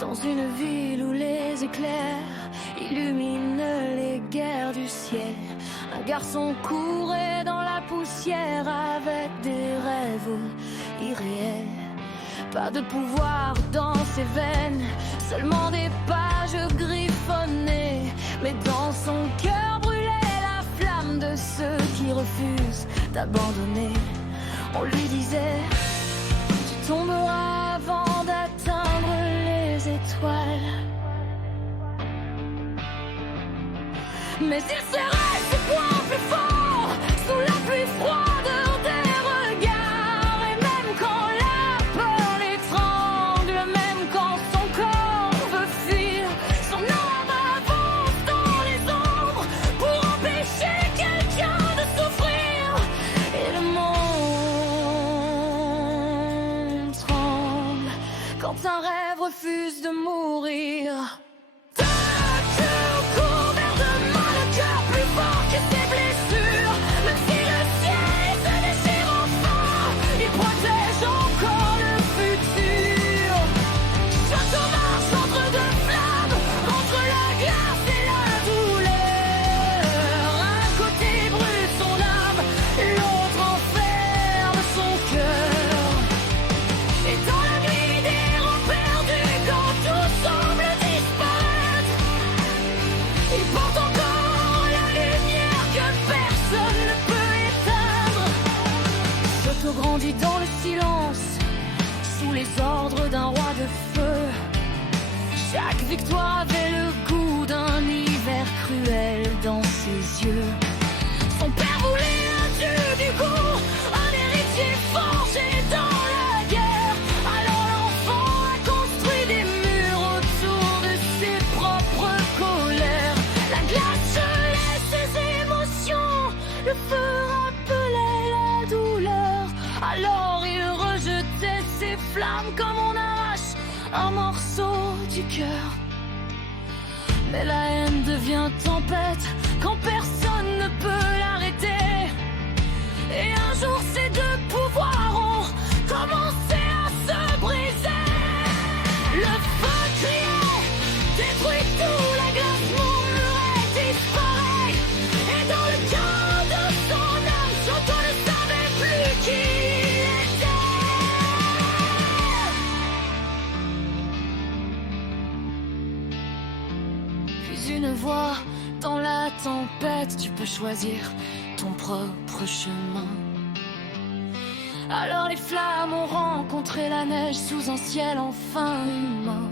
Dans une ville où les éclairs illuminent les guerres du ciel, un garçon courait dans la poussière avec des rêves irréels. Pas de pouvoir dans ses veines, seulement des pages griffonnées. Mais dans son cœur brûlait la flamme de ceux qui refusent d'abandonner. On lui disait: tu tomberas avant d'atteindre les étoiles. Mais il serrait ses poings plus fort sous la pluie froide des regards. Et même quand la peur l'étrangle, même quand son corps veut fuir, son âme avance dans les ombres pour empêcher quelqu'un de souffrir. Et le monde tremble quand un rêve refuse de mourir. Grandit dans le silence, sous les ordres d'un roi de feu. Chaque victoire avait le goût d'un hiver cruel dans ses yeux. Son père voulait un dieu du goût, un héritier forgé dans la guerre. Alors l'enfant a construit des murs autour de ses propres colères. La glace gelait ses émotions, le feu rappelait la douleur. Alors il rejetait ses flammes comme on arrache un morceau du cœur. Mais la haine devient tempête quand personne ne peut l'arrêter. Et un jour ces deux pouvoirs ont commencé à se briser. Le feu criait, détruit tout, la glace murmurait, disparaît. Et dans le cœur de son âme, Shoto ne savait plus qui. Une voix dans la tempête, tu peux choisir ton propre chemin. Alors les flammes ont rencontré la neige sous un ciel enfin humain.